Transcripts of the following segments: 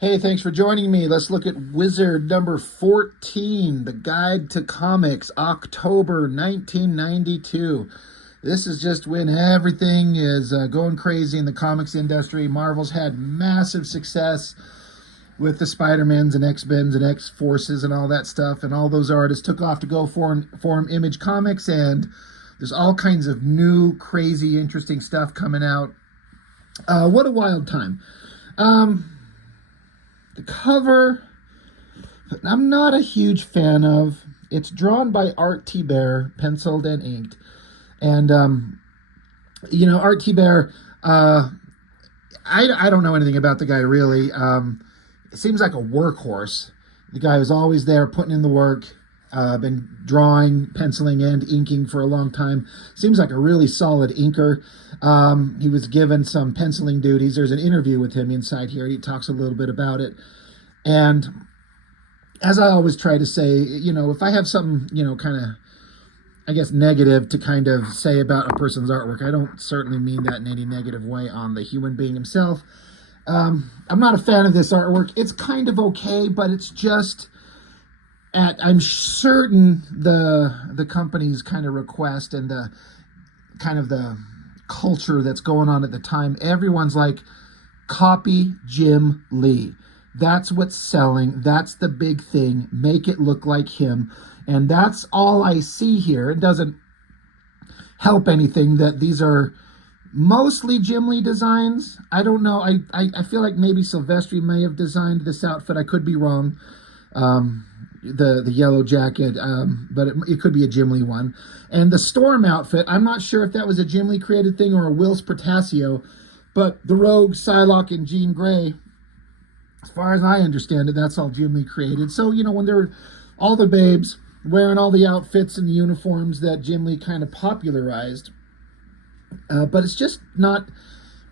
Hey, thanks for joining me. Let's look at Wizard number 14, The Guide to Comics, October 1992. This is just when everything is going crazy in the comics industry. Marvel's had massive success with the Spider-Mans and X-Mens and X-Forces and all that stuff, and all those artists took off to go form Image Comics, and there's all kinds of new, crazy, interesting stuff coming out. What a wild time. The cover, I'm not a huge fan of. It's drawn by Art Thibert, penciled and inked. And, Art Thibert, I don't know anything about the guy, really. It seems like a workhorse. The guy was always there putting in the work, been drawing, penciling, and inking for a long time. Seems like a really solid inker. He was given some penciling duties. There's an interview with him inside here. He talks a little bit about it. And as I always try to say, if I have something, kind of, I guess, negative to kind of say about a person's artwork, I don't certainly mean that in any negative way on the human being himself. I'm not a fan of this artwork. It's kind of okay, but it's just I'm certain the company's kind of request and the kind of the culture that's going on at the time, everyone's like, copy Jim Lee. That's what's selling. That's the big thing. Make it look like him. And that's all I see here. It doesn't help anything that these are mostly Jim Lee designs. I don't know. I feel like maybe Silvestri may have designed this outfit. I could be wrong. The yellow jacket, but it could be a Jim Lee one. And the Storm outfit, I'm not sure if that was a Jim Lee created thing or a Whilce Portacio, but the Rogue, Psylocke, and Jean Grey, as far as I understand it, that's all Jim Lee created. So, when they're all the babes wearing all the outfits and the uniforms that Jim Lee kind of popularized, but it's just not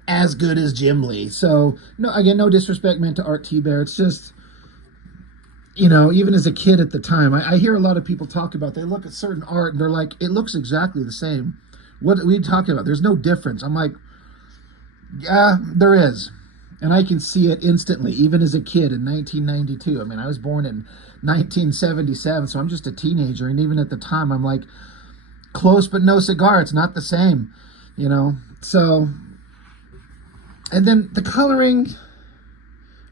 as good as Jim Lee. So, no disrespect meant to Art Thibert. It's just, even as a kid at the time, I hear a lot of people talk about, they look at certain art and they're like, it looks exactly the same. What are we talking about? There's no difference. I'm like, yeah, there is. And I can see it instantly, even as a kid in 1992. I mean, I was born in 1977, so I'm just a teenager. And even at the time, I'm like, close but no cigar. It's not the same, So, and then the coloring,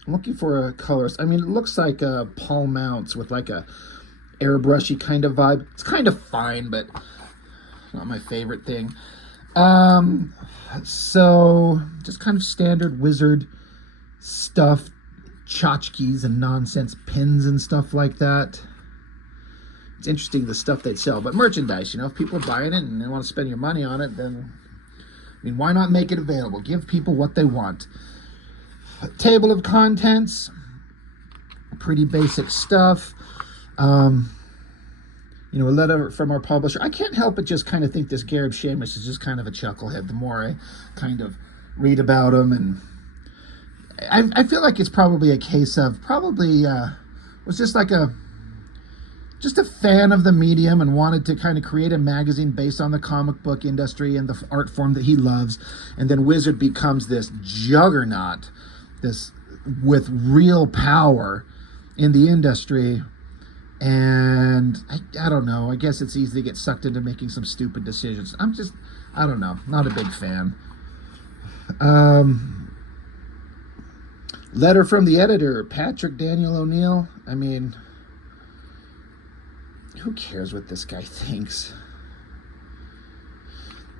I'm looking for a colorist. I mean, it looks like Paul Mounts with like a airbrushy kind of vibe. It's kind of fine, but not my favorite thing. So just kind of standard Wizard stuff, tchotchkes and nonsense pins and stuff like that. It's interesting the stuff they'd sell, but merchandise, if people are buying it and they want to spend your money on it, then, why not make it available? Give people what they want. Table of contents, pretty basic stuff. A letter from our publisher. I can't help but just kind of think this Gareb Shamus is just kind of a chucklehead the more I kind of read about him. And I feel like it's probably a case of was just like a fan of the medium and wanted to kind of create a magazine based on the comic book industry and the art form that he loves. And then Wizard becomes this juggernaut, this with real power in the industry. And I don't know. I guess it's easy to get sucked into making some stupid decisions. I don't know. Not a big fan. Letter from the editor, Patrick Daniel O'Neill. I mean, who cares what this guy thinks?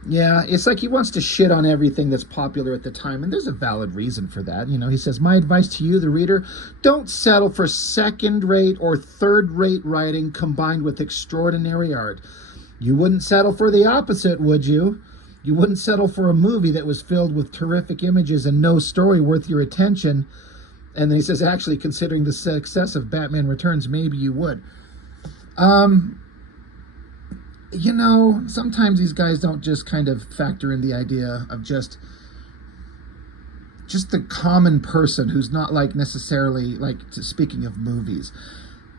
Yeah, it's like he wants to shit on everything that's popular at the time, and there's a valid reason for that. He says, my advice to you, the reader, don't settle for second-rate or third-rate writing combined with extraordinary art. You wouldn't settle for the opposite, would you? You wouldn't settle for a movie that was filled with terrific images and no story worth your attention. And then he says, actually, considering the success of Batman Returns, maybe you would. Sometimes these guys don't just kind of factor in the idea of just the common person who's not like necessarily like, speaking of movies,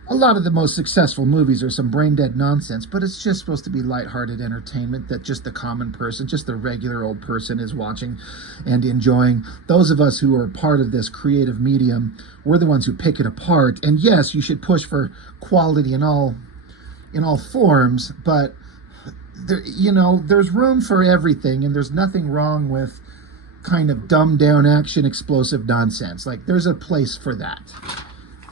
a lot of the most successful movies are some brain dead nonsense, but it's just supposed to be lighthearted entertainment that just the common person, just the regular old person is watching and enjoying. Those of us who are part of this creative medium, we're the ones who pick it apart. And yes, you should push for quality in all forms, but there, there's room for everything, and there's nothing wrong with kind of dumbed down action explosive nonsense. Like, there's a place for that.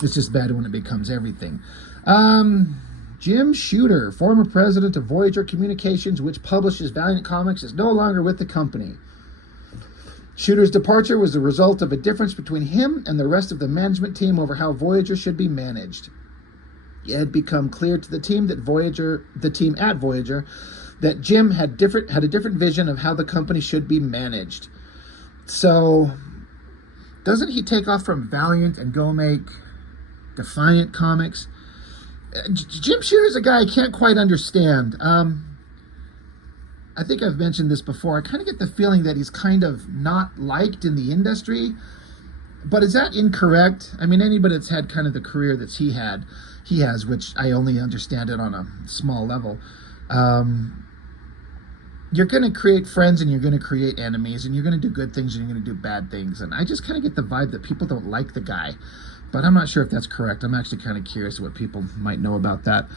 It's just bad when it becomes everything. Jim Shooter, former president of Voyager Communications, which publishes Valiant Comics, is no longer with the company. Shooter's departure was the result of a difference between him and the rest of the management team over how Voyager should be managed. It had become clear to the team at Voyager, that Jim had a different vision of how the company should be managed. So, doesn't he take off from Valiant and go make Defiant Comics? Jim Shooter is a guy I can't quite understand. I think I've mentioned this before. I kind of get the feeling that he's kind of not liked in the industry. But is that incorrect? I mean, anybody that's had kind of the career that he has, which I only understand it on a small level. You're going to create friends and you're going to create enemies, and you're going to do good things and you're going to do bad things. And I just kind of get the vibe that people don't like the guy. But I'm not sure if that's correct. I'm actually kind of curious what people might know about that.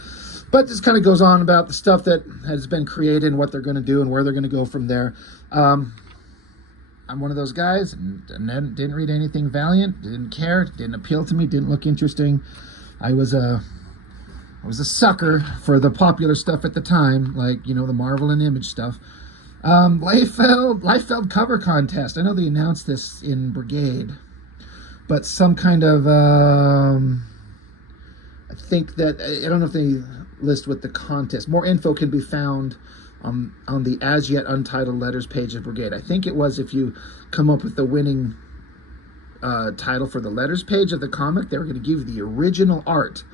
But this kind of goes on about the stuff that has been created and what they're going to do and where they're going to go from there. I'm one of those guys, and didn't read anything Valiant, didn't care, didn't appeal to me, didn't look interesting. I was a sucker for the popular stuff at the time, like, the Marvel and Image stuff. Liefeld cover contest. I know they announced this in Brigade, but some kind of, I think that, I don't know if they list what the contest. More info can be found on the as yet untitled letters page of Brigade. I think it was if you come up with the winning title for the letters page of the comic, they were going to give you the original art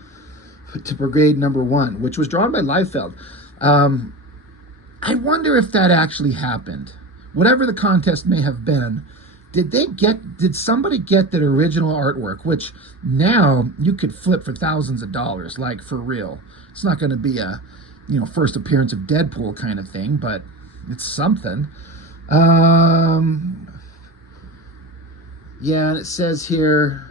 to Brigade #1, which was drawn by Liefeld. I wonder if that actually happened. Whatever the contest may have been, did somebody get that original artwork, which now you could flip for thousands of dollars, like, for real. It's not going to be a, first appearance of Deadpool kind of thing, but it's something. Yeah, and it says here,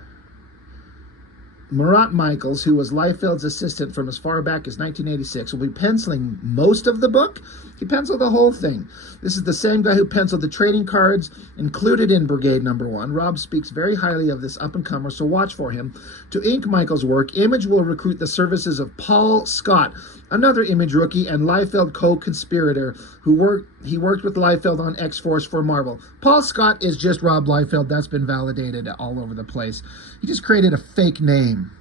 Murat Michaels, who was Liefeld's assistant from as far back as 1986, will be penciling most of the book. He penciled the whole thing. This is the same guy who penciled the trading cards included in Brigade #1. Rob speaks very highly of this up-and-comer, so watch for him. To ink Michaels' work, Image will recruit the services of Paul Scott, another Image rookie and Liefeld co-conspirator who worked with Liefeld on X-Force for Marvel. Paul Scott is just Rob Liefeld. That's been validated all over the place. He just created a fake name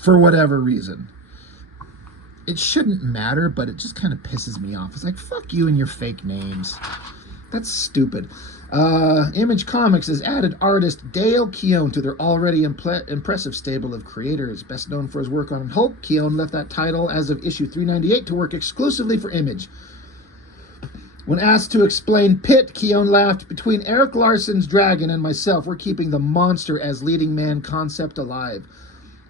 for whatever reason. It shouldn't matter, but it just kind of pisses me off. It's like, fuck you and your fake names. That's stupid. Image Comics has added artist Dale Keown to their already impressive stable of creators. Best known for his work on Hulk, Keown left that title as of issue 398 to work exclusively for Image. When asked to explain Pitt, Keown laughed, "Between Eric Larson's Dragon and myself, we're keeping the monster as leading man concept alive.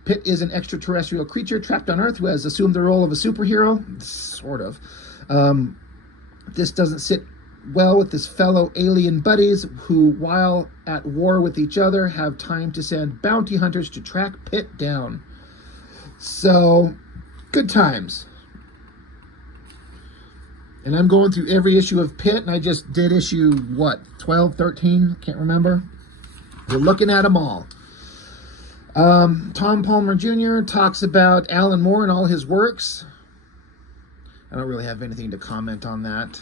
Pitt is an extraterrestrial creature trapped on Earth who has assumed the role of a superhero." Sort of. This doesn't sit well with his fellow alien buddies who, while at war with each other, have time to send bounty hunters to track Pitt down. So, good times. And I'm going through every issue of Pitt, and I just did issue, 12, 13? Can't remember. We're looking at them all. Tom Palmer Jr. talks about Alan Moore and all his works. I don't really have anything to comment on that.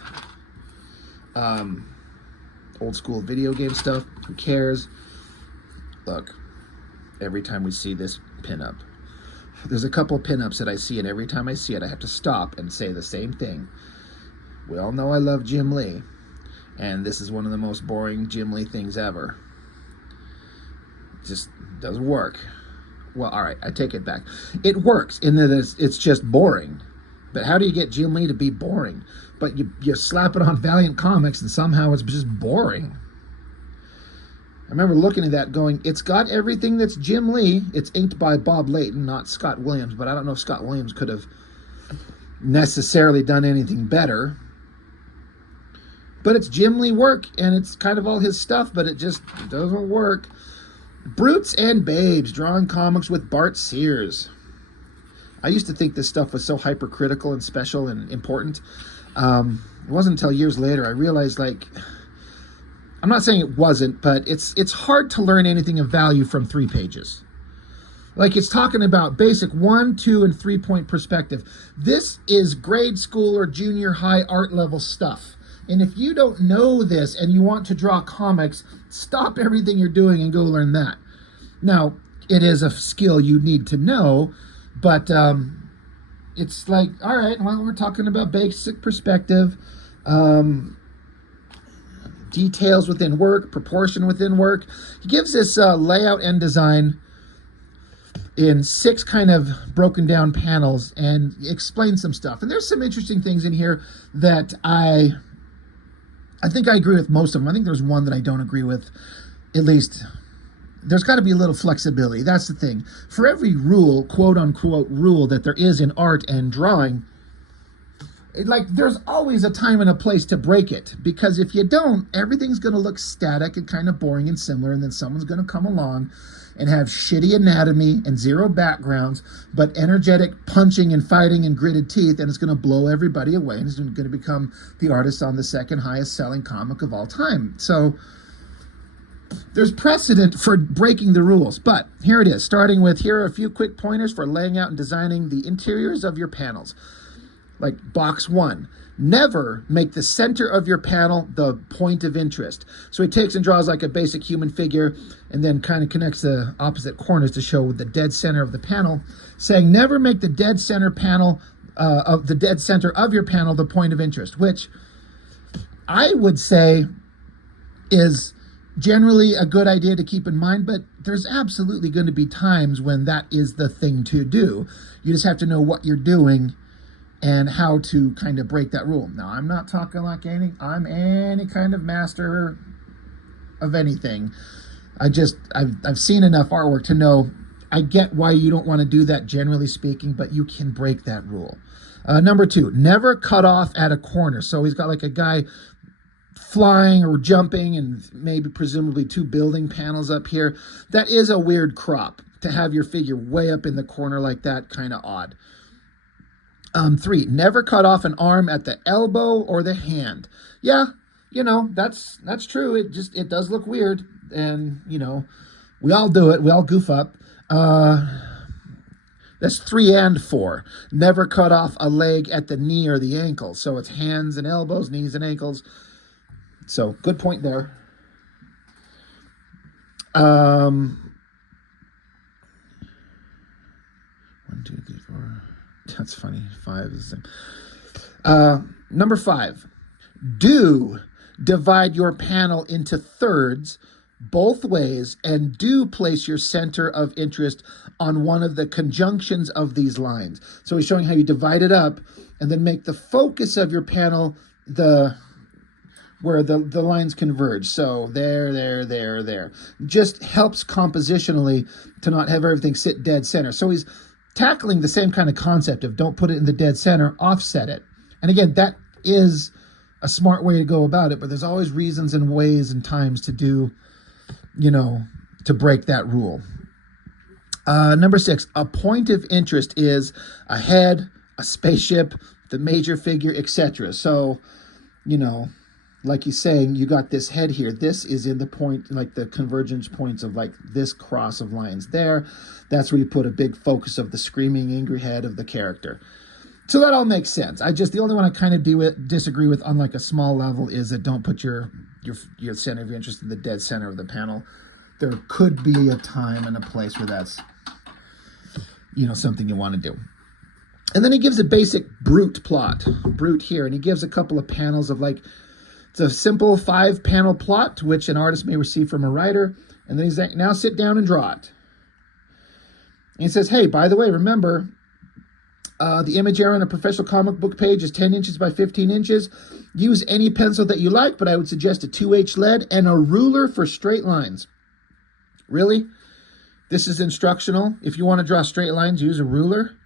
Old school video game stuff, who cares? Look, every time we see this pinup, there's a couple pinups that I see, and every time I see it, I have to stop and say the same thing. We all know I love Jim Lee, and this is one of the most boring Jim Lee things ever. It just doesn't work. Well, all right, I take it back. It works in that it's just boring. But how do you get Jim Lee to be boring? But you slap it on Valiant Comics and somehow it's just boring. I remember looking at that going, it's got everything that's Jim Lee. It's inked by Bob Layton, not Scott Williams, but I don't know if Scott Williams could have necessarily done anything better. But it's Jim Lee work, and it's kind of all his stuff, but it just doesn't work. Brutes and Babes, drawing comics with Bart Sears. I used to think this stuff was so hypercritical and special and important. It wasn't until years later I realized, like, I'm not saying it wasn't, but it's hard to learn anything of value from 3 pages. Like, it's talking about basic 1, 2, and 3-point perspective. This is grade school or junior high art level stuff. And if you don't know this and you want to draw comics, stop everything you're doing and go learn that. Now, it is a skill you need to know, but it's like, all right, well, we're talking about basic perspective, details within work, proportion within work. He gives this layout and design in 6 kind of broken down panels and explains some stuff. And there's some interesting things in here that I think I agree with most of them. I think there's one that I don't agree with. At least there's got to be a little flexibility. That's the thing. For every rule, quote unquote rule, that there is in art and drawing, like, there's always a time and a place to break it. Because if you don't, everything's going to look static and kind of boring and similar, and then someone's going to come along and have shitty anatomy and 0 backgrounds, but energetic punching and fighting and gritted teeth, and it's going to blow everybody away, and it's going to become the artist on the 2nd highest selling comic of all time. So there's precedent for breaking the rules, but here it is. Starting with, here are a few quick pointers for laying out and designing the interiors of your panels. Like box 1, never make the center of your panel the point of interest. So he takes and draws like a basic human figure and then kind of connects the opposite corners to show the dead center of the panel, saying never make the dead center panel of the dead center of your panel the point of interest, which I would say is generally a good idea to keep in mind, but there's absolutely going to be times when that is the thing to do. You just have to know what you're doing and how to kind of break that rule. Now, I'm not talking like I'm any kind of master of anything. I've seen enough artwork to know I get why you don't want to do that, generally speaking, but you can break that rule. Number 2, never cut off at a corner. So he's got like a guy flying or jumping and maybe presumably 2 building panels up here. That is a weird crop to have your figure way up in the corner like that, kind of odd. 3, never cut off an arm at the elbow or the hand. Yeah, you know, that's true. It does look weird, and you know, we all do it. We all goof up. That's 3 and 4. Never cut off a leg at the knee or the ankle. So it's hands and elbows, knees and ankles. So good point there. 1, 2, 3, 4. That's funny. 5 is the same. Number 5. Do divide your panel into thirds both ways, and do place your center of interest on one of the conjunctions of these lines. So he's showing how you divide it up and then make the focus of your panel where the lines converge. So there. Just helps compositionally to not have everything sit dead center. So he's tackling the same kind of concept of don't put it in the dead center, offset it. And again, that is a smart way to go about it, but there's always reasons and ways and times to do, you know, to break that rule. Number 6, a point of interest is a head, a spaceship, the major figure, etc. So, you know, like he's saying, you got this head here. This is in the point, like the convergence points of like this cross of lines there. That's where you put a big focus of the screaming, angry head of the character. So that all makes sense. The only one I kind of disagree with on like a small level is that don't put your center of your interest in the dead center of the panel. There could be a time and a place where that's, you know, something you want to do. And then he gives a basic brute plot, brute here, and he gives a couple of panels of like, it's a simple 5-panel plot, which an artist may receive from a writer, and then he's like, now sit down and draw it. And he says, hey, by the way, remember, the image area on a professional comic book page is 10 inches by 15 inches. Use any pencil that you like, but I would suggest a 2H lead and a ruler for straight lines. Really? This is instructional? If you want to draw straight lines, use a ruler?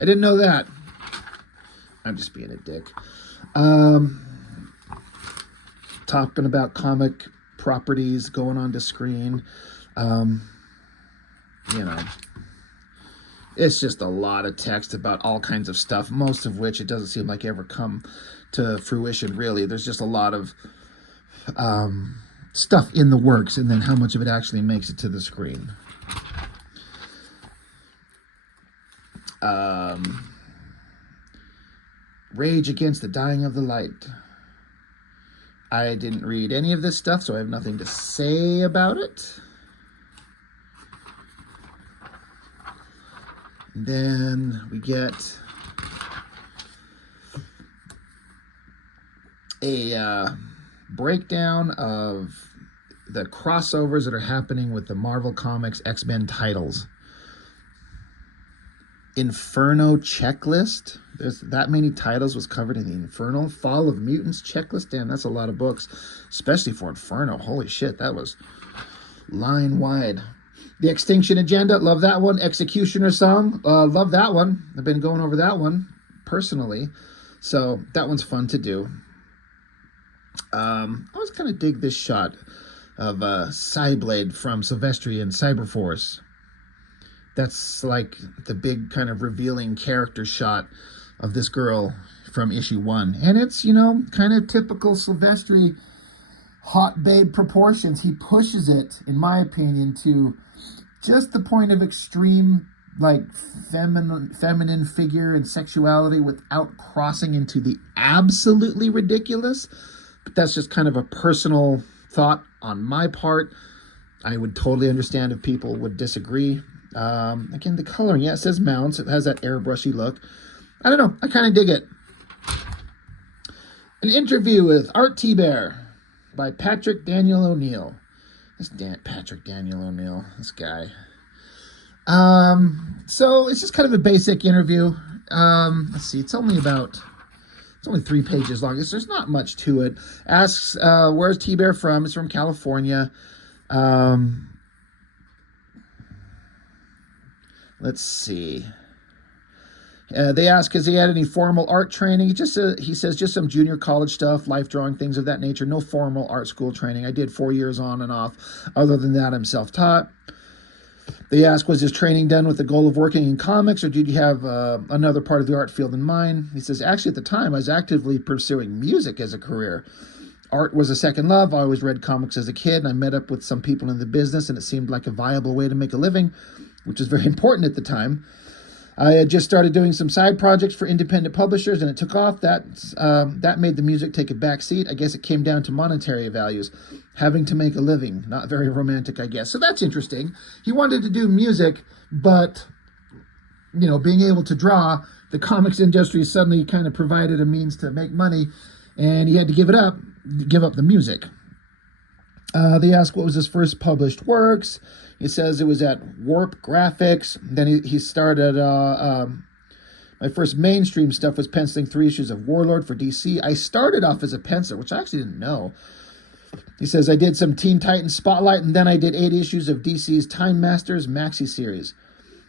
I didn't know that. I'm just being a dick. Talking about comic properties going onto screen. You know, it's just a lot of text about all kinds of stuff, most of which it doesn't seem like ever come to fruition, really. There's just a lot of stuff in the works, and then how much of it actually makes it to the screen. Rage Against the Dying of the Light. I didn't read any of this stuff, so I have nothing to say about it. Then we get a breakdown of the crossovers that are happening with the Marvel Comics X-Men titles. Inferno checklist. There's that many titles was covered in the Inferno. Fall of Mutants checklist. Damn, that's a lot of books, especially for Inferno. Holy shit, that was line wide. The Extinction Agenda, love that one. Executioner Song, love that one. I've been going over that one personally, so that one's fun to do. I always kind of dig this shot of Cyblade from Sylvester and Cyberforce. That's like the big kind of revealing character shot of this girl from issue 1. And it's, you know, kind of typical Sylvester hot babe proportions. He pushes it, in my opinion, to just the point of extreme, like, feminine figure and sexuality without crossing into the absolutely ridiculous. But that's just kind of a personal thought on my part. I would totally understand if people would disagree. Again, the coloring, yeah, it says mounts. It has that airbrushy look. I don't know. I kind of dig it. An interview with Art Thibert by Patrick Daniel O'Neill. Patrick Daniel O'Neill, this guy. So it's just kind of a basic interview. Let's see, it's only 3 pages long. There's not much to it. Asks, where's Thibert from? It's from California. Let's see. They ask, has he had any formal art training? He says just some junior college stuff, life drawing, things of that nature. No formal art school training. I did 4 years on and off. Other than that, I'm self-taught. They ask, was his training done with the goal of working in comics, or did you have another part of the art field in mind? He says, actually, at the time, I was actively pursuing music as a career. Art was a second love. I always read comics as a kid, and I met up with some people in the business, and it seemed like a viable way to make a living, which was very important at the time. I had just started doing some side projects for independent publishers, and it took off. That made the music take a back seat. I guess it came down to monetary values, having to make a living. Not very romantic, I guess. So that's interesting. He wanted to do music, but, you know, being able to draw, the comics industry suddenly kind of provided a means to make money, and he had to give up the music. They asked what was his first published works. He says it was at Warp Graphics. Then he started, my first mainstream stuff was penciling 3 issues of Warlord for DC. I started off as a penciler, which I actually didn't know. He says I did some Teen Titans Spotlight, and then I did 8 issues of DC's Time Masters maxi series.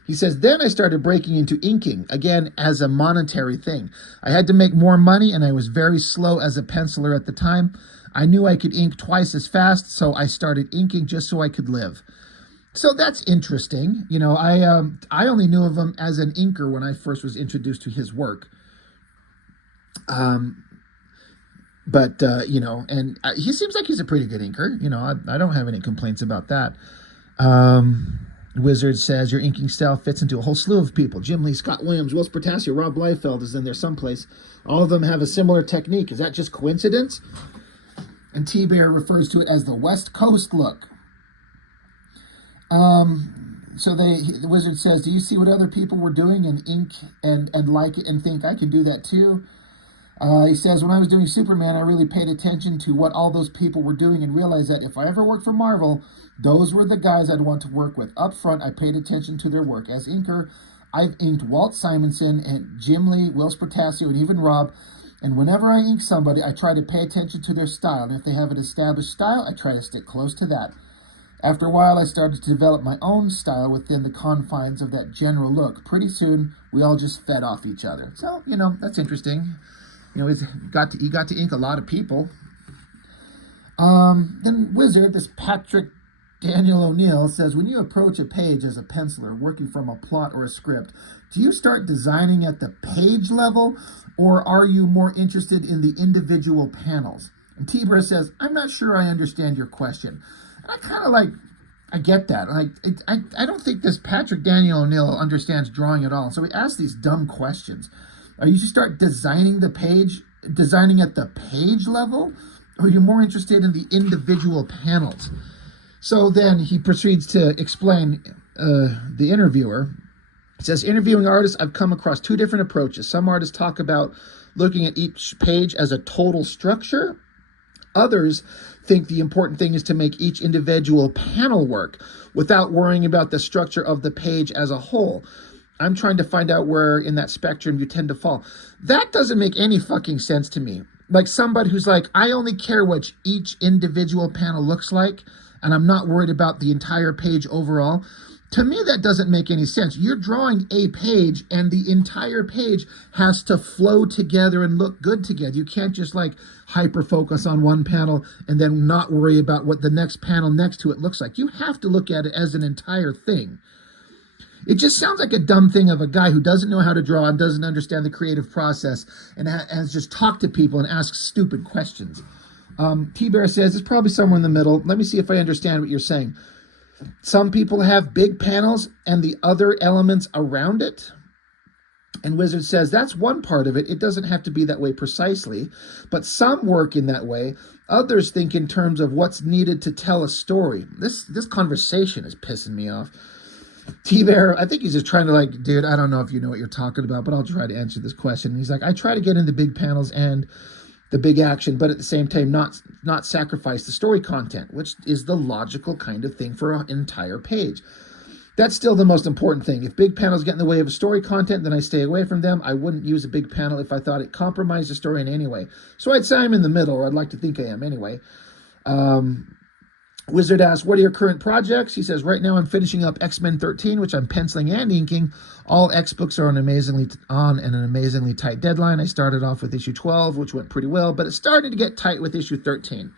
He says, then I started breaking into inking, again, as a monetary thing. I had to make more money, and I was very slow as a penciler at the time. I knew I could ink twice as fast, so I started inking just so I could live. So that's interesting. You know, I only knew of him as an inker when I first was introduced to his work. But you know, and he seems like he's a pretty good inker. You know, I don't have any complaints about that. Wizard says, your inking style fits into a whole slew of people. Jim Lee, Scott Williams, Will Spertasio, Rob Liefeld is in there someplace. All of them have a similar technique. Is that just coincidence? And Thibert refers to it as the West Coast look. So the Wizard says, do you see what other people were doing in ink and like it and think I can do that too? He says, when I was doing Superman, I really paid attention to what all those people were doing and realized that if I ever worked for Marvel, those were the guys I'd want to work with. Up front, I paid attention to their work. As inker, I've inked Walt Simonson and Jim Lee, Will Spertasio, and even Rob. And whenever I ink somebody, I try to pay attention to their style. And if they have an established style, I try to stick close to that. After a while, I started to develop my own style within the confines of that general look. Pretty soon, we all just fed off each other. So, that's interesting. He got to ink a lot of people. Then Wizard, this Patrick Daniel O'Neill, says, when you approach a page as a penciler working from a plot or a script, do you start designing at the page level, or are you more interested in the individual panels? And Thibert says, I'm not sure I understand your question. I kind of I get that. I don't think this Patrick Daniel O'Neill understands drawing at all. So he asks these dumb questions. Are you start designing at the page level, or are you more interested in the individual panels? So then he proceeds to explain the interviewer. It says, interviewing artists, I've come across two different approaches. Some artists talk about looking at each page as a total structure. Others think the important thing is to make each individual panel work without worrying about the structure of the page as a whole. I'm trying to find out where in that spectrum you tend to fall. That doesn't make any fucking sense to me. Like somebody who's like, I only care what each individual panel looks like, and I'm not worried about the entire page overall. To me, that doesn't make any sense. You're drawing a page, and the entire page has to flow together and look good together. You can't just hyper-focus on one panel and then not worry about what the next panel next to it looks like. You have to look at it as an entire thing. It just sounds like a dumb thing of a guy who doesn't know how to draw and doesn't understand the creative process and has just talked to people and asked stupid questions. Thibert says, it's probably somewhere in the middle. Let me see if I understand what you're saying. Some people have big panels and the other elements around it. And Wizard says, that's one part of it. It doesn't have to be that way precisely, but some work in that way. Others think in terms of what's needed to tell a story. This conversation is pissing me off. Thibert, I think he's just trying to dude, I don't know if you know what you're talking about, but I'll try to answer this question. And he's like, I try to get into big panels and the big action, but at the same time not sacrifice the story content, which is the logical kind of thing for an entire page. That's still the most important thing. If big panels get in the way of a story content, then I stay away from them. I wouldn't use a big panel if I thought it compromised the story in any way. So I'd say I'm in the middle, or I'd like to think I am anyway. Wizard asks, what are your current projects? He says, right now I'm finishing up X-Men 13, which I'm penciling and inking. All X books are on an amazingly tight deadline. I started off with issue 12, which went pretty well, but it started to get tight with issue 13.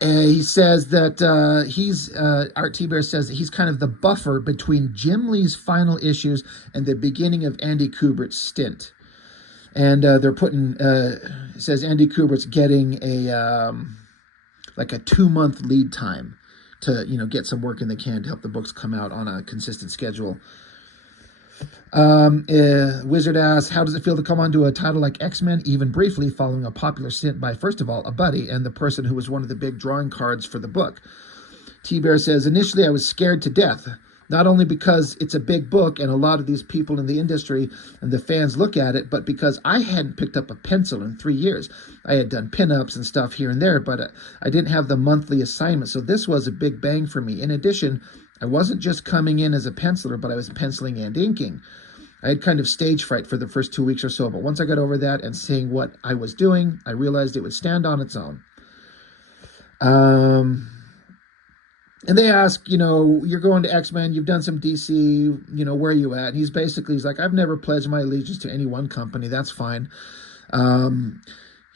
He says that Art Thibert says that he's kind of the buffer between Jim Lee's final issues and the beginning of Andy Kubert's stint. And they're putting, it says Andy Kubert's getting a 2-month lead time to, get some work in the can to help the books come out on a consistent schedule. Wizard asks, how does it feel to come onto a title like X-Men, even briefly, following a popular stint by, first of all, a buddy and the person who was one of the big drawing cards for the book? Thibert says, initially I was scared to death. Not only because it's a big book and a lot of these people in the industry and the fans look at it, but because I hadn't picked up a pencil in 3 years. I had done pinups and stuff here and there, but I didn't have the monthly assignment, so this was a big bang for me. In addition, I wasn't just coming in as a penciler, but I was penciling and inking. I had kind of stage fright for the first 2 weeks or so, but once I got over that and seeing what I was doing, I realized it would stand on its own. And they ask, you're going to X-Men, you've done some DC, where are you at? And he's like, I've never pledged my allegiance to any one company. That's fine.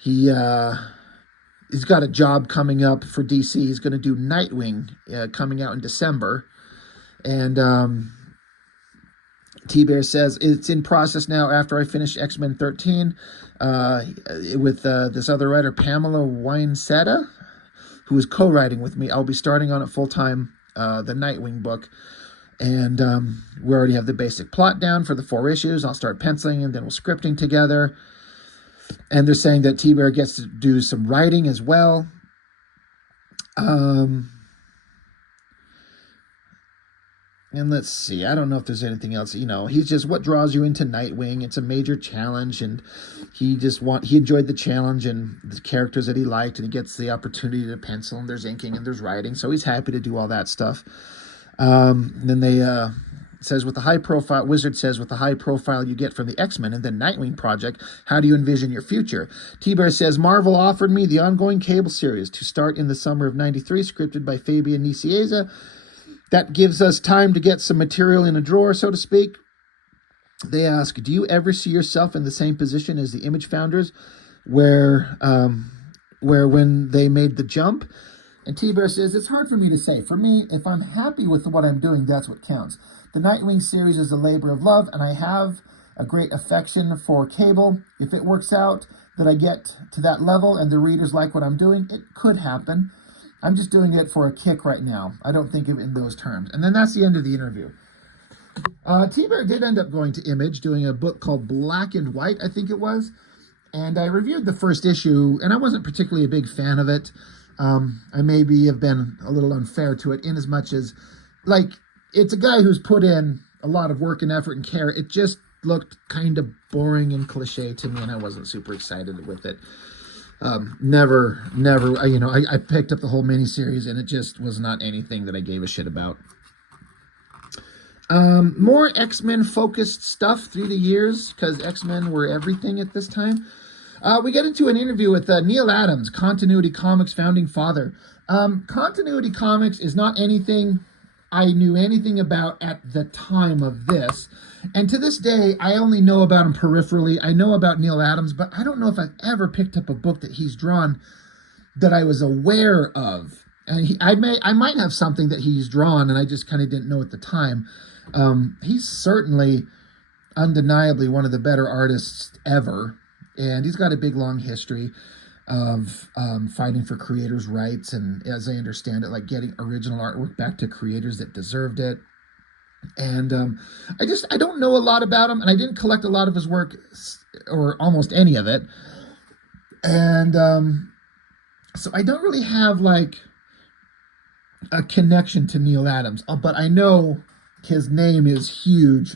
He's got a job coming up for DC. He's going to do Nightwing coming out in December. And Thibert says, it's in process now after I finish X-Men 13 with this other writer, Pamela Winesetta, who is co-writing with me. I'll be starting on it full-time, the Nightwing book. And we already have the basic plot down for the 4 issues. I'll start penciling and then we'll scripting together. And they're saying that Thibert gets to do some writing as well. And let's see, I don't know if there's anything else. He's just, what draws you into Nightwing? It's a major challenge, and he enjoyed the challenge and the characters that he liked, and he gets the opportunity to pencil, and there's inking and there's writing, so he's happy to do all that stuff. And then It says, with the high profile, Wizard says, with the high profile you get from the X-Men and the Nightwing project, how do you envision your future? Thibert says, Marvel offered me the ongoing Cable series to start in the summer of '93, scripted by Fabian Nicieza. That gives us time to get some material in a drawer, so to speak. They ask, do you ever see yourself in the same position as the Image founders, where when they made the jump? And Thibert says, it's hard for me to say. For me, if I'm happy with what I'm doing, that's what counts. The Nightwing series is a labor of love, and I have a great affection for Cable. If it works out that I get to that level and the readers like what I'm doing, it could happen. I'm just doing it for a kick right now. I don't think of it in those terms. And then that's the end of the interview. Thibert did end up going to Image, doing a book called Black and White, I think it was. And I reviewed the first issue, and I wasn't particularly a big fan of it. I maybe have been a little unfair to it in as much as, like, it's a guy who's put in a lot of work and effort and care. It just looked kind of boring and cliche to me, and I wasn't super excited with it. Never, I picked up the whole miniseries, and it just was not anything that I gave a shit about. More X-Men focused stuff through the years, because X-Men were everything at this time. We get into an interview with Neal Adams, Continuity Comics founding father. Continuity Comics is not anything I knew anything about at the time of this. And to this day, I only know about him peripherally. I know about Neal Adams, but I don't know if I've ever picked up a book that he's drawn that I was aware of. And I might have something that he's drawn, and I just kind of didn't know at the time. He's certainly, undeniably, one of the better artists ever. And he's got a big, long history of fighting for creators' rights, and as I understand it, like getting original artwork back to creators that deserved it. And I don't know a lot about him, and I didn't collect a lot of his work, or almost any of it. And so I don't really have like a connection to Neal Adams, but I know his name is huge,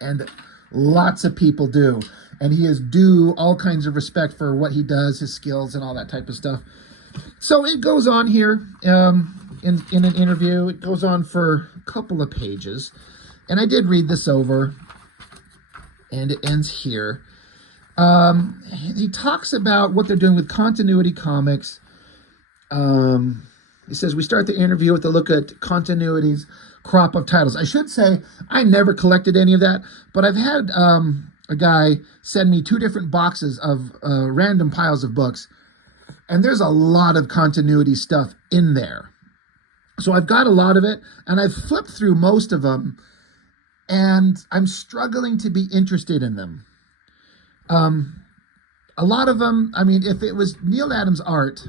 and lots of people do. And he is due all kinds of respect for what he does, his skills, and all that type of stuff. So it goes on here in an interview. It goes on for a couple of pages. And I did read this over. And it ends here. He talks about what they're doing with Continuity Comics. He says, we start the interview with a look at Continuity's crop of titles. I should say, I never collected any of that. But I've had a guy send me 2 different boxes of random piles of books, and there's a lot of continuity stuff in there. So I've got a lot of it, and I've flipped through most of them, and I'm struggling to be interested in them. A lot of them, I mean, if it was Neal Adams art,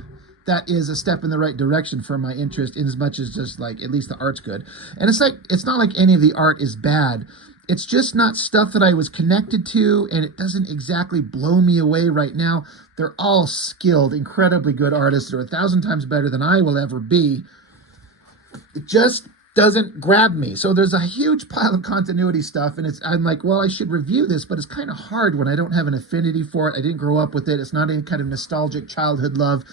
that is a step in the right direction for my interest, in as much as just like, at least the art's good. And it's not like any of the art is bad. It's just not stuff that I was connected to, and it doesn't exactly blow me away right now. They're all skilled, incredibly good artists. They're 1,000 times better than I will ever be. It just doesn't grab me. So there's a huge pile of continuity stuff, and I'm like, well, I should review this, but it's kind of hard when I don't have an affinity for it. I didn't grow up with it. It's not any kind of nostalgic childhood love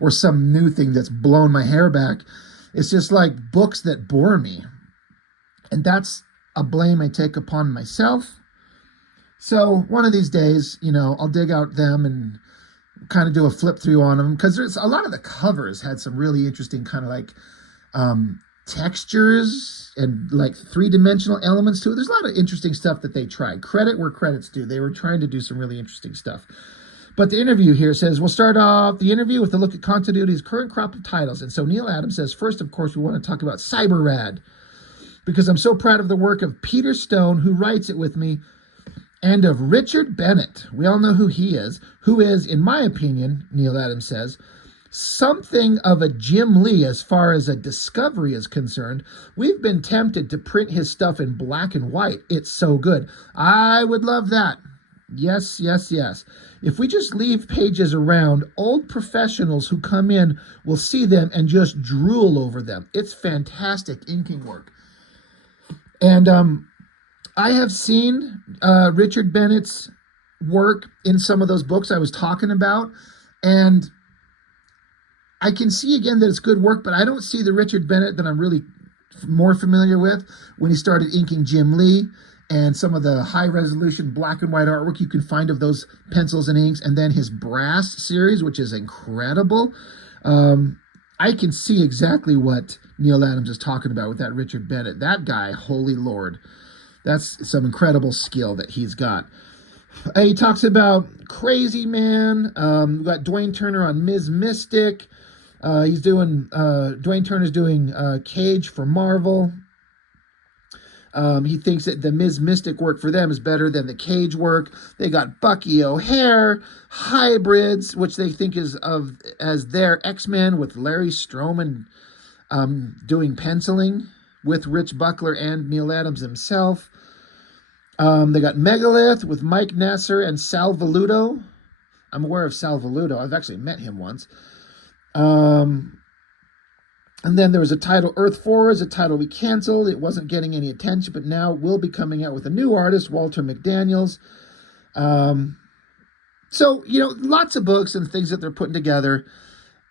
or some new thing that's blown my hair back. It's just like books that bore me. And that's a blame I take upon myself. So one of these days, I'll dig out them and kind of do a flip through on them, because there's a lot of the covers had some really interesting kind of like textures and like 3-dimensional elements to it. There's a lot of interesting stuff that they tried. Credit where credit's due. They were trying to do some really interesting stuff. But the interview here says, we'll start off the interview with a look at Continuity's current crop of titles. And so Neal Adams says, first, of course, we want to talk about Cyber Rad, because I'm so proud of the work of Peter Stone, who writes it with me, and of Richard Bennett. We all know who he is, who is, in my opinion, Neal Adams says, something of a Jim Lee as far as a Discovery is concerned. We've been tempted to print his stuff in black and white. It's so good. I would love that. Yes, yes, yes. If we just leave pages around, old professionals who come in will see them and just drool over them. It's fantastic inking work. And I have seen Richard Bennett's work in some of those books I was talking about, and I can see again that it's good work, but I don't see the Richard Bennett that I'm really more familiar with, when he started inking Jim Lee and some of the high resolution black and white artwork you can find of those pencils and inks, and then his brass series, which is incredible. I can see exactly what Neal Adams is talking about with that Richard Bennett. That guy, holy Lord, that's some incredible skill that he's got. He talks about Crazy Man. We've got Dwayne Turner on Ms. Mystic. Dwayne Turner's doing Cage for Marvel. He thinks that the Ms. Mystic work for them is better than the Cage work. They got Bucky O'Hare, Hybrids, which they think is as their X-Men, with Larry Stroman doing penciling with Rich Buckler and Neal Adams himself. They got Megalith with Mike Nasser and Sal Velluto. I'm aware of Sal Velluto. I've actually met him once. And then there was a title, Earth 4 is a title we canceled. It wasn't getting any attention, but now we'll be coming out with a new artist, Walter McDaniels. So, lots of books and things that they're putting together.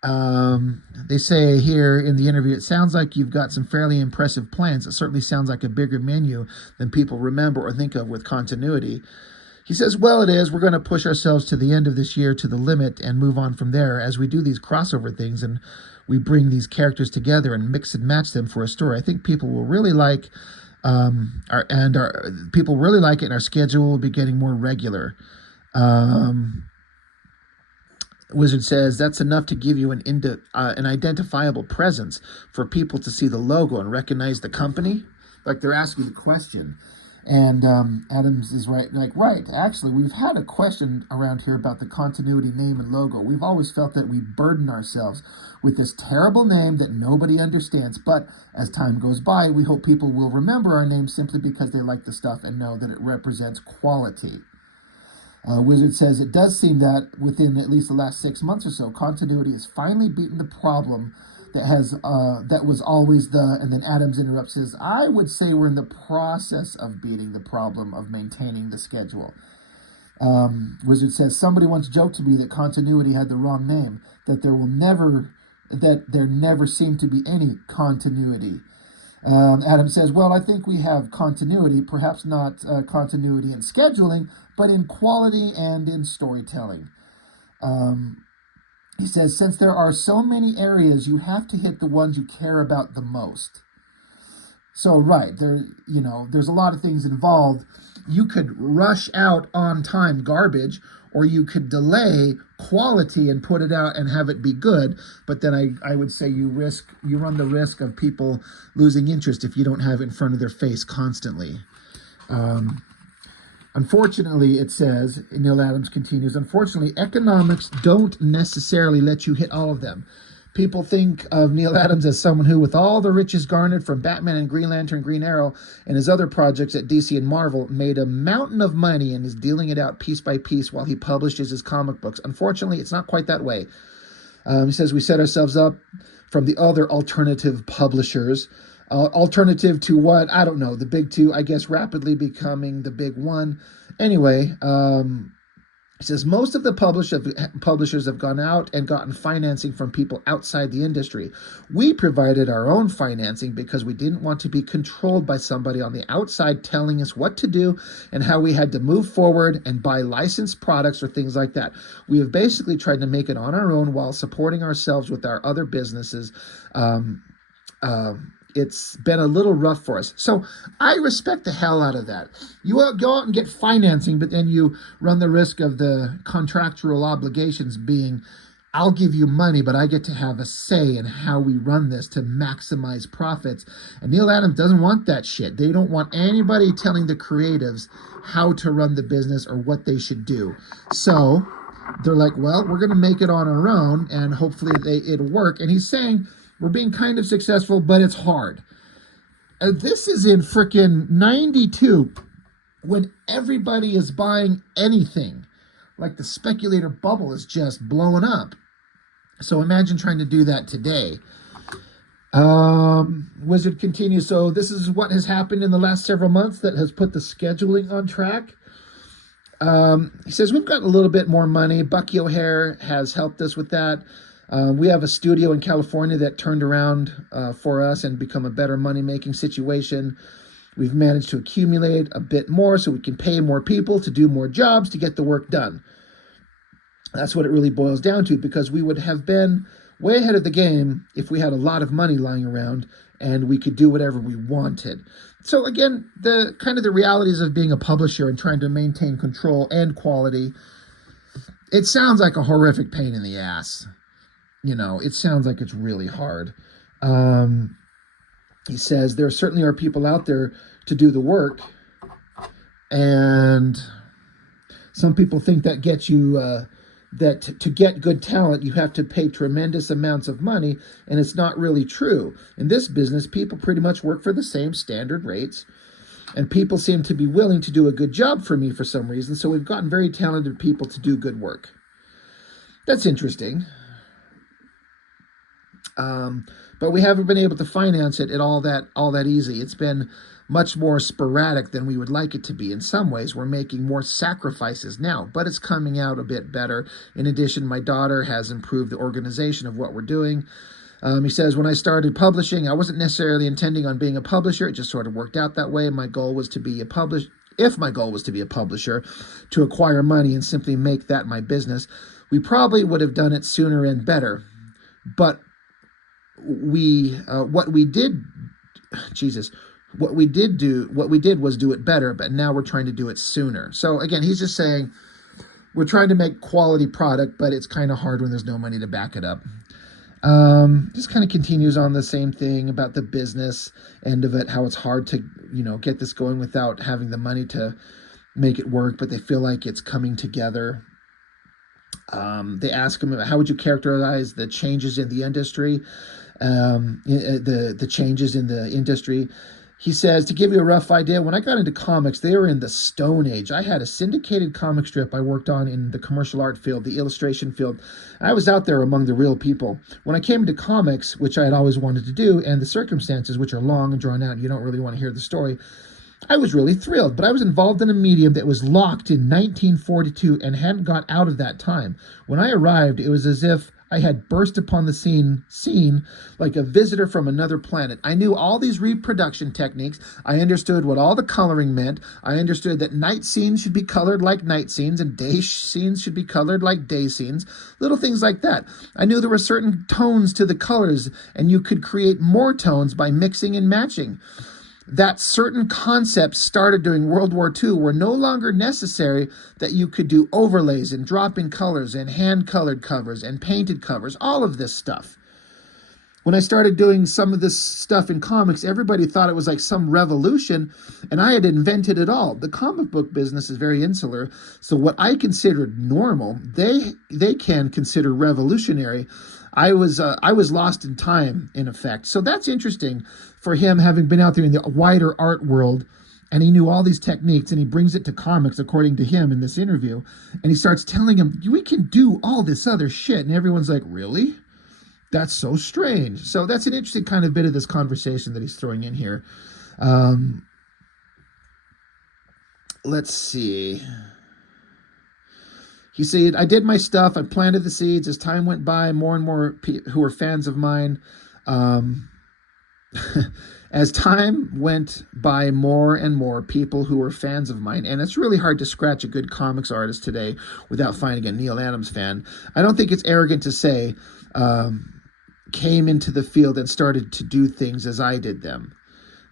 They say here in the interview, it sounds like you've got some fairly impressive plans. It certainly sounds like a bigger menu than people remember or think of with continuity. He says, well, it is. We're going to push ourselves to the end of this year to the limit and move on from there as we do these crossover things and we bring these characters together and mix and match them for a story. I think people will really like people really like it, and our schedule will be getting more regular. Wizard says that's enough to give you an identifiable presence for people to see the logo and recognize the company. Like, they're asking the question. And Adams is right. Actually, we've had a question around here about the continuity name and logo. We've always felt that we burden ourselves with this terrible name that nobody understands. But as time goes by, we hope people will remember our name simply because they like the stuff and know that it represents quality. Wizard says it does seem that within at least the last 6 months or so, continuity has finally beaten the problem that was always and then Adams interrupts, says, I would say we're in the process of beating the problem of maintaining the schedule. Wizard says, somebody once joked to me that continuity had the wrong name, that there never seemed to be any continuity. Adams says, well, I think we have continuity, perhaps not continuity in scheduling, but in quality and in storytelling. He says, since there are so many areas, you have to hit the ones you care about the most. So, right, there's a lot of things involved. You could rush out on time garbage, or you could delay quality and put it out and have it be good. But then I would say you run the risk of people losing interest if you don't have it in front of their face constantly. Unfortunately, it says, Neal Adams continues, unfortunately, economics don't necessarily let you hit all of them. People think of Neal Adams as someone who, with all the riches garnered from Batman and Green Lantern, Green Arrow, and his other projects at DC and Marvel, made a mountain of money and is dealing it out piece by piece while he publishes his comic books. Unfortunately, it's not quite that way. He says we set ourselves up from the other alternative publishers. Alternative to what? I don't know. The big two, I guess, rapidly becoming the big one. Anyway, it says most of the publishers have gone out and gotten financing from people outside the industry. We provided our own financing because we didn't want to be controlled by somebody on the outside telling us what to do and how we had to move forward and buy licensed products or things like that. We have basically tried to make it on our own while supporting ourselves with our other businesses. It's been a little rough for us. So I respect the hell out of that. You go out and get financing, but then you run the risk of the contractual obligations being, I'll give you money, but I get to have a say in how we run this to maximize profits. And Neal Adams doesn't want that shit. They don't want anybody telling the creatives how to run the business or what they should do. So they're like, well, we're going to make it on our own, and hopefully it'll work. And he's saying, we're being kind of successful, but it's hard. This is in frickin' 92, when everybody is buying anything. Like, the speculator bubble is just blowing up. So imagine trying to do that today. Wizard continues, so this is what has happened in the last several months that has put the scheduling on track. He says, we've got a little bit more money. Bucky O'Hare has helped us with that. We have a studio in California that turned around for us and become a better money-making situation. We've managed to accumulate a bit more so we can pay more people to do more jobs to get the work done. That's what it really boils down to, because we would have been way ahead of the game if we had a lot of money lying around and we could do whatever we wanted. So again, the kind of the realities of being a publisher and trying to maintain control and quality, it sounds like a horrific pain in the ass. You know, it sounds like it's really hard. He says there certainly are people out there to do the work, and some people think that gets you that to get good talent, you have to pay tremendous amounts of money, and it's not really true. In this business, people pretty much work for the same standard rates, and people seem to be willing to do a good job for me for some reason, so we've gotten very talented people to do good work. That's interesting. But we haven't been able to finance it at all that easy. It's been much more sporadic than we would like it to be. In some ways, we're making more sacrifices now, but it's coming out a bit better. In addition, my daughter has improved the organization of what we're doing. He says, when I started publishing, I wasn't necessarily intending on being a publisher. It just sort of worked out that way. My goal was to be a publisher. If my goal was to be a publisher, to acquire money and simply make that my business, we probably would have done it sooner and better. But what we did was do it better, but now we're trying to do it sooner. So again, he's just saying we're trying to make quality product, but it's kind of hard when there's no money to back it up. Just kind of continues on the same thing about the business end of it, how it's hard to, get this going without having the money to make it work, but they feel like it's coming together. They ask him, how would you characterize the changes in the industry? The changes in the industry. He says, to give you a rough idea, when I got into comics, they were in the Stone Age. I had a syndicated comic strip I worked on in the commercial art field, the illustration field. I was out there among the real people. When I came into comics, which I had always wanted to do, and the circumstances, which are long and drawn out, you don't really want to hear the story, I was really thrilled, but I was involved in a medium that was locked in 1942 and hadn't got out of that time. When I arrived, it was as if I had burst upon the scene like a visitor from another planet. I knew all these reproduction techniques. I understood what all the coloring meant. I understood that night scenes should be colored like night scenes and day scenes should be colored like day scenes. Little things like that. I knew there were certain tones to the colors, and you could create more tones by mixing and matching. That certain concepts started during World War II were no longer necessary, that you could do overlays and drop-in colors and hand-colored covers and painted covers, all of this stuff. When I started doing some of this stuff in comics, everybody thought it was like some revolution, and I had invented it all. The comic book business is very insular, so what I considered normal, they can consider revolutionary. I was lost in time, in effect. So that's interesting for him, having been out there in the wider art world, and he knew all these techniques, and he brings it to comics, according to him in this interview, and he starts telling him, we can do all this other shit, and everyone's like, really? That's so strange. So that's an interesting kind of bit of this conversation that he's throwing in here. Let's see. He said, I did my stuff. I planted the seeds. As time went by, more and more who were fans of mine. As time went by, more and more people who were fans of mine. And it's really hard to scratch a good comics artist today without finding a Neil Adams fan. I don't think it's arrogant to say, came into the field and started to do things as I did them.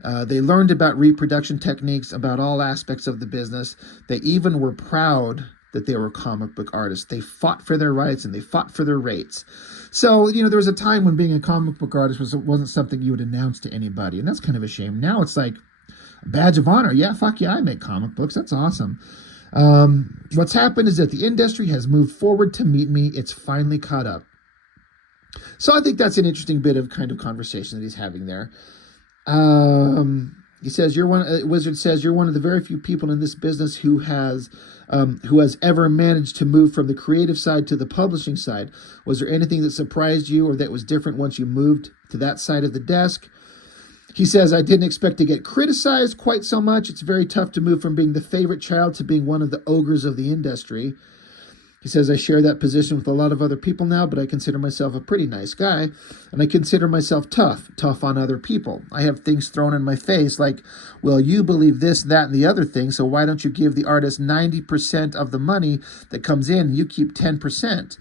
They learned about reproduction techniques, about all aspects of the business. They even were proud that they were comic book artists. They fought for their rights and they fought for their rates. So, there was a time when being a comic book artist wasn't something you would announce to anybody, and that's kind of a shame. Now it's like a badge of honor. Yeah, fuck yeah, I make comic books. That's awesome. What's happened is that the industry has moved forward to meet me. It's finally caught up. So I think that's an interesting bit of kind of conversation that he's having there. He says, Wizard says, you're one of the very few people in this business who has ever managed to move from the creative side to the publishing side. Was there anything that surprised you or that was different once you moved to that side of the desk? He says, I didn't expect to get criticized quite so much. It's very tough to move from being the favorite child to being one of the ogres of the industry. He says, I share that position with a lot of other people now, but I consider myself a pretty nice guy, and I consider myself tough on other people. I have things thrown in my face like, well, you believe this, that, and the other thing, so why don't you give the artist 90% of the money that comes in, and you keep 10%?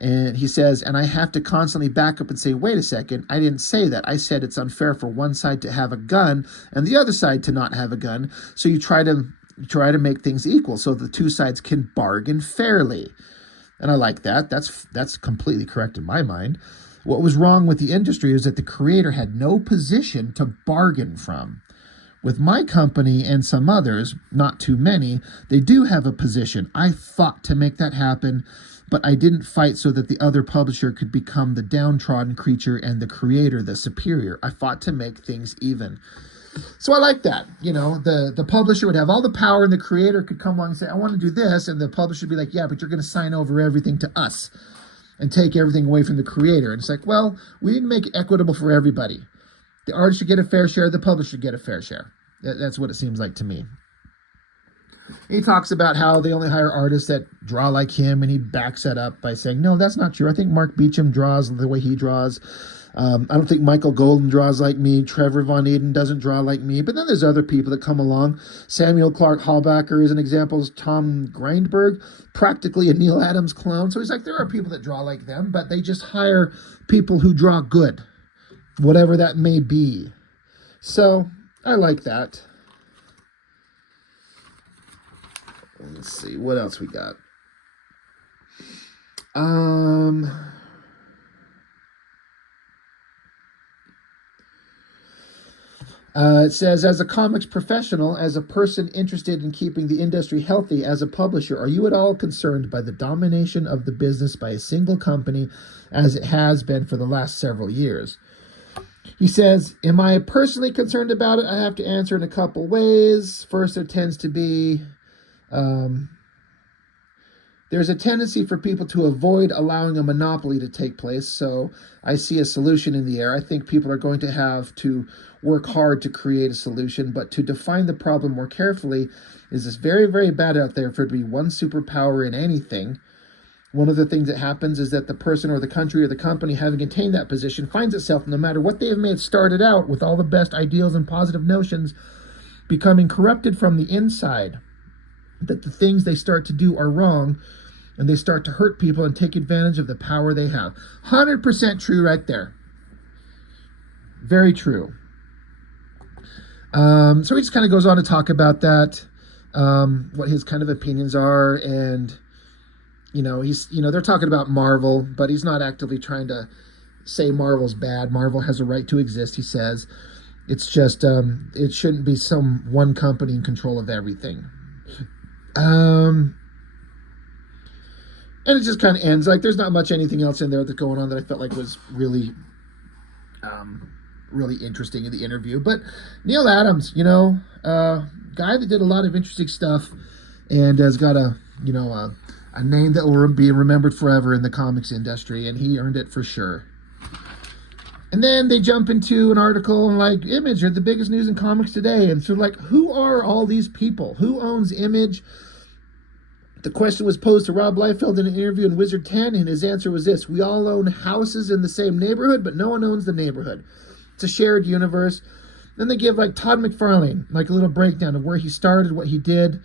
And he says, and I have to constantly back up and say, wait a second, I didn't say that. I said it's unfair for one side to have a gun and the other side to not have a gun, so you try to make things equal so the two sides can bargain fairly. And I like that. That's completely correct in my mind. What was wrong with the industry is that the creator had no position to bargain from. With my company and some others, not too many, they do have a position. I fought to make that happen, but I didn't fight so that the other publisher could become the downtrodden creature and the creator the superior. I fought to make things even. So I like that. You know, the publisher would have all the power and the creator could come along and say, I want to do this. And the publisher would be like, yeah, but you're going to sign over everything to us and take everything away from the creator. And it's like, well, we didn't make it equitable for everybody. The artist should get a fair share. The publisher should get a fair share. That's what it seems like to me. He talks about how they only hire artists that draw like him, and he backs that up by saying, no, that's not true. I think Mark Beecham draws the way he draws. I don't think Michael Golden draws like me. Trevor Von Eden doesn't draw like me. But then there's other people that come along. Samuel Clark Hallbacker is an example. Tom Grindberg, practically a Neil Adams clone. So he's like, there are people that draw like them, but they just hire people who draw good, whatever that may be. So I like that. Let's see, what else we got? It says, as a comics professional, as a person interested in keeping the industry healthy, as a publisher, are you at all concerned by the domination of the business by a single company as it has been for the last several years? He says, am I personally concerned about it? I have to answer in a couple ways. First, there tends to be... there's a tendency for people to avoid allowing a monopoly to take place, so I see a solution in the air. I think people are going to have to work hard to create a solution, but to define the problem more carefully, is this very, very bad out there for it to be one superpower in anything. One of the things that happens is that the person or the country or the company having attained that position finds itself, no matter what they have made started out with all the best ideals and positive notions, becoming corrupted from the inside. That the things they start to do are wrong, and they start to hurt people and take advantage of the power they have. 100% true right there. Very true. So he just kind of goes on to talk about that, what his kind of opinions are, and they're talking about Marvel, but he's not actively trying to say Marvel's bad. Marvel has a right to exist, he says. It's just it shouldn't be some one company in control of everything. And it just kind of ends. Like, there's not much anything else in there that's going on that I felt like was really really interesting in the interview. But Neil Adams, guy that did a lot of interesting stuff and has got a name that will be remembered forever in the comics industry, and he earned it for sure. And then they jump into an article and like, Image are the biggest news in comics today. And so like, who are all these people? Who owns Image? The question was posed to Rob Liefeld in an interview in Wizard 10, and his answer was this: we all own houses in the same neighborhood, but no one owns the neighborhood. It's a shared universe. Then they give like Todd McFarlane, like a little breakdown of where he started, what he did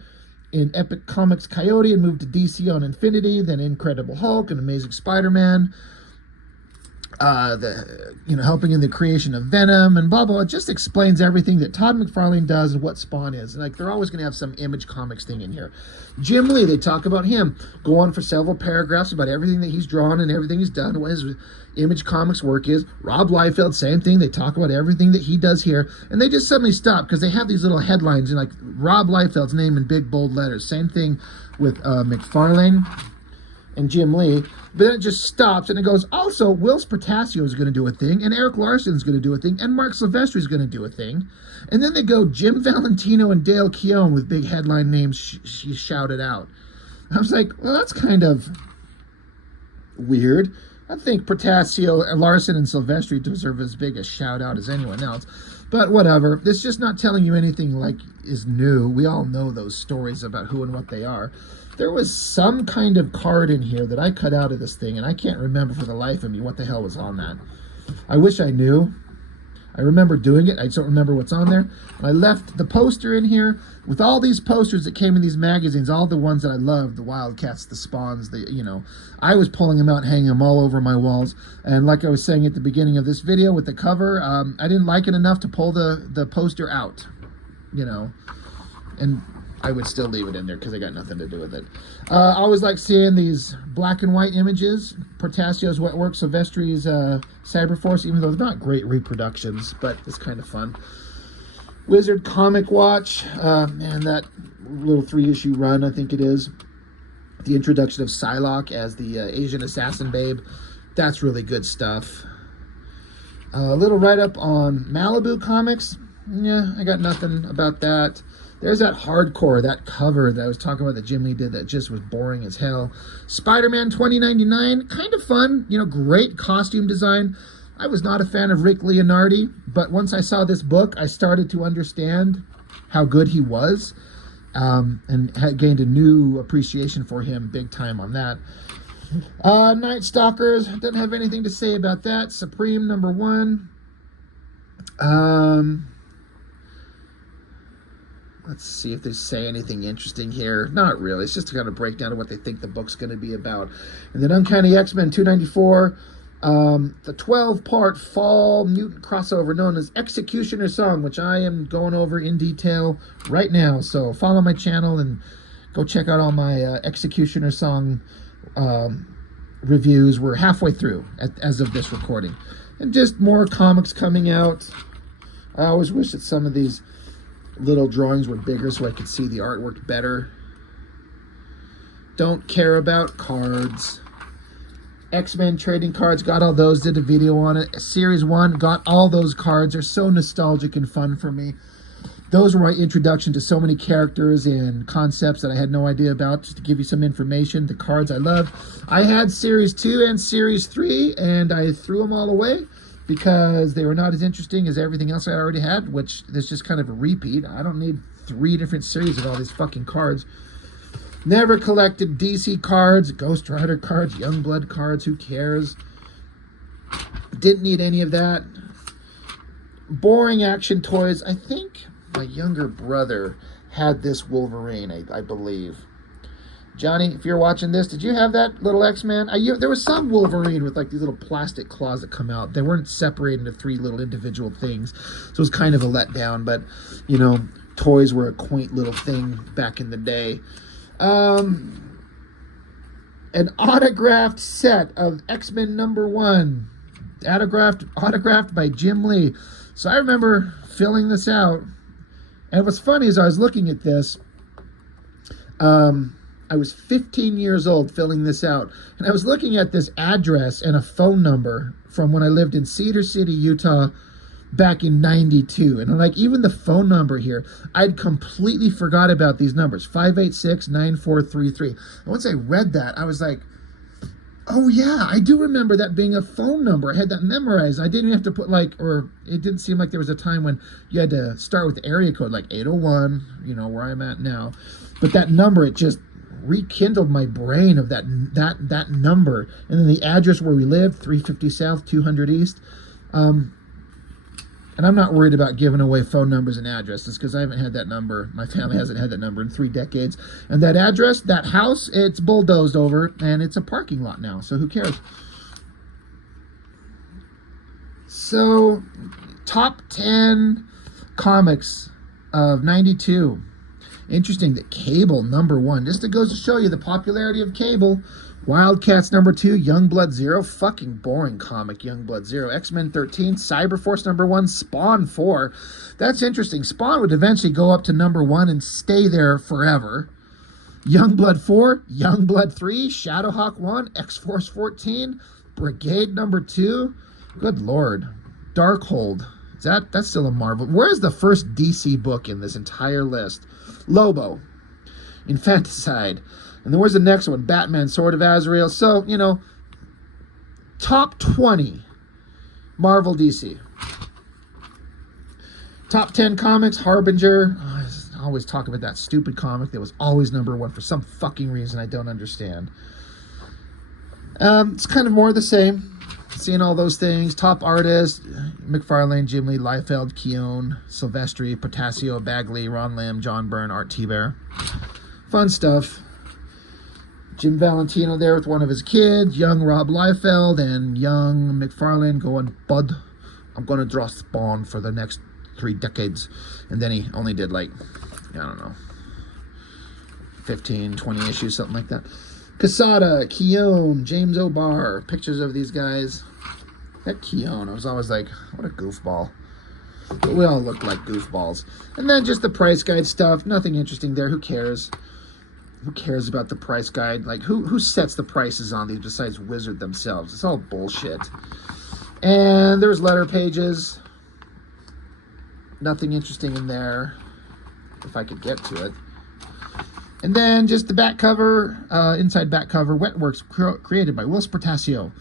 in Epic Comics Coyote and moved to DC on Infinity, then Incredible Hulk and Amazing Spider-Man. Helping in the creation of Venom and blah, blah. It just explains everything that Todd McFarlane does and what Spawn is. And like, they're always going to have some Image Comics thing in here. Jim Lee, they talk about him, go on for several paragraphs about everything that he's drawn and everything he's done, what his Image Comics work is. Rob Liefeld, same thing. They talk about everything that he does here. And they just suddenly stop because they have these little headlines and like Rob Liefeld's name in big bold letters. Same thing with McFarlane and Jim Lee, but then it just stops and it goes, also, Will Spertasio is going to do a thing, and Eric Larson is going to do a thing, and Mark Silvestri is going to do a thing. And then they go, Jim Valentino and Dale Keown with big headline names she shouted out. I was like, well, that's kind of weird. I think Spertasio, Larson, and Silvestri deserve as big a shout out as anyone else. But whatever. It's just not telling you anything like is new. We all know those stories about who and what they are. There was some kind of card in here that I cut out of this thing, and I can't remember for the life of me what the hell was on that. I wish I knew. I remember doing it. I just don't remember what's on there. And I left the poster in here with all these posters that came in these magazines, all the ones that I loved, the Wildcats, the Spawns, I was pulling them out and hanging them all over my walls. And like I was saying at the beginning of this video with the cover, I didn't like it enough to pull the poster out, and I would still leave it in there because I got nothing to do with it. I always like seeing these black and white images. Portasio's Wetwork, Silvestri's Cyberforce, even though they're not great reproductions, but it's kind of fun. Wizard Comic Watch, man, that little 3-issue run, I think it is. The introduction of Psylocke as the Asian assassin babe. That's really good stuff. A little write-up on Malibu Comics. Yeah, I got nothing about that. There's that hardcore, that cover that I was talking about that Jim Lee did that just was boring as hell. Spider-Man 2099, kind of fun. Great costume design. I was not a fan of Rick Leonardi, but once I saw this book, I started to understand how good he was, and had gained a new appreciation for him big time on that. Night Stalkers, don't have anything to say about that. Supreme #1. Let's see if they say anything interesting here. Not really. It's just to kind of break down what they think the book's going to be about. And then Uncanny X-Men 294, the 12-part fall mutant crossover known as Executioner Song, which I am going over in detail right now. So follow my channel and go check out all my Executioner Song reviews. We're halfway through as of this recording. And just more comics coming out. I always wish that some of these little drawings were bigger so I could see the artwork better. Don't care about cards. X-Men trading cards, got all those, did a video on it. Series 1, got all those cards. They're so nostalgic and fun for me. Those were my introduction to so many characters and concepts that I had no idea about. Just to give you some information, the cards I love. I had Series 2 and Series 3, and I threw them all away because they were not as interesting as everything else I already had, which is just kind of a repeat. I don't need 3 different series of all these fucking cards. Never collected DC cards, Ghost Rider cards, Youngblood cards, who cares? Didn't need any of that. Boring action toys. I think my younger brother had this Wolverine, I believe. Johnny, if you're watching this, did you have that little X-Men? There was some Wolverine with like these little plastic claws that come out. They weren't separated into 3 little individual things. So it was kind of a letdown, but, toys were a quaint little thing back in the day. An autographed set of X-Men #1. Autographed by Jim Lee. So I remember filling this out. And what's funny is I was looking at this. I was 15 years old filling this out. And I was looking at this address and a phone number from when I lived in Cedar City, Utah, back in '92. And like, even the phone number here, I'd completely forgot about these numbers. 586-9433. And once I read that, I was like, oh yeah, I do remember that being a phone number. I had that memorized. I didn't have to put or it didn't seem like there was a time when you had to start with the area code, like 801, where I'm at now. But that number, it just rekindled my brain of that number. And then the address where we lived, 350 South, 200 East. And I'm not worried about giving away phone numbers and addresses because I haven't had that number. My family hasn't had that number in 3 decades. And that address, that house, it's bulldozed over and it's a parking lot now. So who cares? So, top 10 comics of '92. Interesting that Cable #1. Just goes to show you the popularity of Cable. Wildcats #2, Youngblood 0, fucking boring comic, Youngblood 0. X-Men 13, Cyberforce #1, Spawn 4. That's interesting. Spawn would eventually go up to #1 and stay there forever. Youngblood 4, Youngblood 3, Shadowhawk 1, X-Force 14, Brigade #2. Good lord. Darkhold. That's still a Marvel. Where's the first DC book in this entire list? Lobo. Infanticide. And then where's the next one? Batman, Sword of Azrael. So, top 20 Marvel DC. Top 10 comics, Harbinger. Oh, I always talk about that stupid comic that was always #1 for some fucking reason I don't understand. It's kind of more of the same. Seeing all those things. Top artists, McFarlane, Jim Lee, Liefeld, Keown, Silvestri, Potasio, Bagley, Ron Lim, John Byrne, Art Thibert. Fun stuff. Jim Valentino there with one of his kids, young Rob Liefeld and young McFarlane going, "Bud, I'm going to draw Spawn for the next 3 decades." And then he only did like, I don't know, 15, 20 issues, something like that. Quesada, Keown, James O'Barr, pictures of these guys. That Keown, I was always like, what a goofball. But we all look like goofballs. And then just the price guide stuff, nothing interesting there. Who cares? Who cares about the price guide? Like, who sets the prices on these besides Wizard themselves? It's all bullshit. And there's letter pages. Nothing interesting in there, if I could get to it. And then just the back cover, inside back cover, Wetworks, created by Willis Portacio.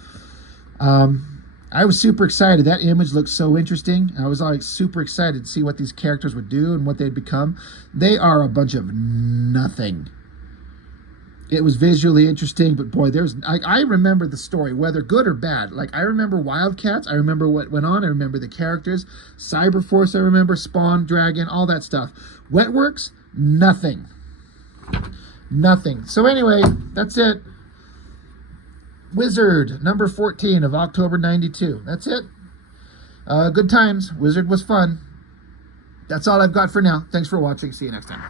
I was super excited. That image looked so interesting. I was like super excited to see what these characters would do and what they'd become. They are a bunch of nothing. It was visually interesting, but boy, I remember the story, whether good or bad. Like, I remember Wildcats. I remember what went on. I remember the characters. Cyberforce, I remember. Spawn, Dragon, all that stuff. Wetworks, nothing. Nothing. So anyway, that's it. Wizard, number 14 of October 92. That's it. Good times. Wizard was fun. That's all I've got for now. Thanks for watching. See you next time.